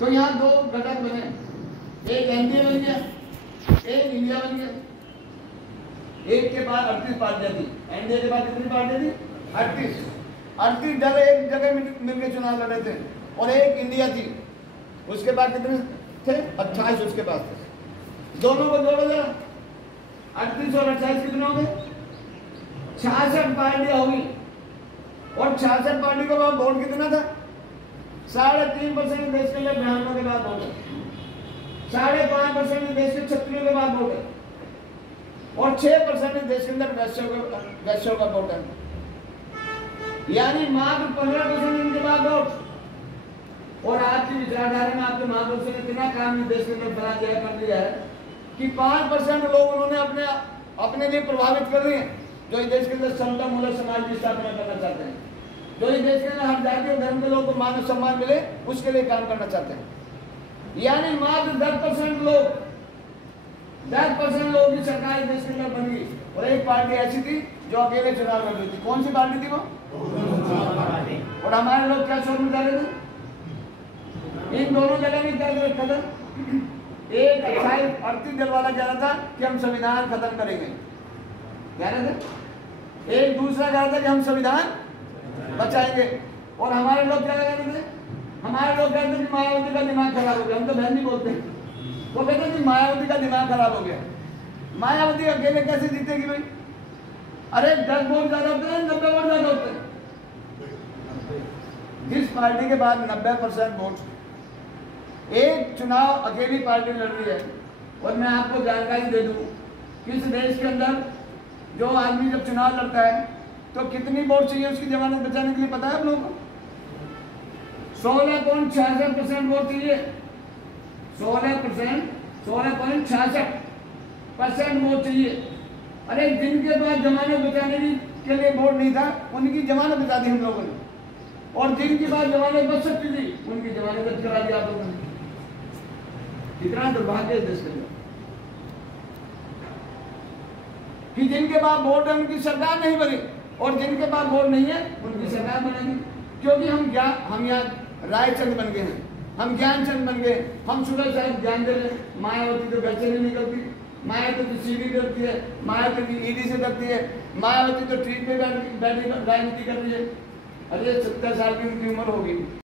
तो यहाँ दो घटक बने, एक एनडीए बन गया, एक इंडिया बन गया। एक के बाद 38 पार्टियां थी, एनडीए के बाद कितनी पार्टियां थी? 38 दल एक जगह मिलकर चुनाव लड़े थे, और एक इंडिया थी। उसके बाद कितने थे? 28 उसके पास थे। दोनों को जोड़ो जरा, 38 और 28 कितने हो गए? 66 पार्टियां होगी। और 66 पार्टी को वोट कितना था? 3.5% देश के लिए ब्राह्मणों के बाद वोट है, 5.5% देश के क्षत्रियों के बाद वोट है, और 6% देश के अंदर वैश्यों का वोट है। यानी मात्र 15% इनके बाद वोट। और आज की विचारधारा में आपके महापुरुषों ने इतना काम देश के अंदर बना दिया कर दिया है कि 5% लोग उन्होंने अपने लिए प्रभावित कर रहे हैं, जो इस देश के अंदर समता मूलक समाज की स्थापना करना चाहते हैं, जो इस देश के अंदर हर जाति और धर्म के लोगों को मान सम्मान मिले, उसके लिए काम करना चाहते हैं। यानी मात्र 10% लोग की सरकार देश के अंदर बन गई। और एक पार्टी ऐसी थी जो अकेले चुनाव लड़ रही थी। कौन सी पार्टी थी वो? और हमारे लोग क्या शोर मचा रहे थे? इन दोनों जगह में क्या रखा था? एक 38 दल वाला कह रहा था कि हम संविधान खत्म करेंगे, कह रहे थे। एक दूसरा कह रहा था कि हम संविधान बचाएंगे। और हमारे लोग क्या कहते थे? हमारे लोग कहते थे कि मायावती का दिमाग खराब हो गया। हम तो बहन नहीं बोलते, वो कहते कि मायावती का दिमाग खराब हो गया। मायावती अकेले कैसे जीतेगी भाई? अरे 10 वोट ज्यादा होते हैं, 90 वोट ज्यादा होते हैं। जिस पार्टी के बाद 90% वोट, एक चुनाव अकेली पार्टी लड़ रही है। और मैं आपको जानकारी दे दूं कि इस देश के अंदर जो आदमी जब चुनाव लड़ता है तो कितनी वोट चाहिए उसकी जमानत बचाने के लिए, पता है आप लोगों को? 16.66% वोट चाहिए। 16.66% वोट चाहिए। अरे जिनके पास जमानत बचाने के लिए वोट नहीं था, उनकी जमानत बचा दी हम लोगों ने, और जिनके पास जमानत बच सकती थी उनकी जमानत बच करा दी आप लोगों ने। कितना दुर्भाग्य है देश के अंदर कि जिनके पास वोट है उनकी सरकार नहीं बनी, और जिनके पास वोट नहीं है उनकी सरकार बनेगी। क्योंकि हम यहाँ रायचंद बन गए हैं, हम ज्ञानचंद बन गए। हम सुबह साहब ज्ञान दे रहे हैं। मायावती तो घर से नहीं निकलती, मायावती तो सीढ़ी करती है, मायावती ईडी से करती है, मायावती तो ट्रीट पे बैठी राजनीति कर रही है। अरे 70 साल की उनकी उम्र होगी।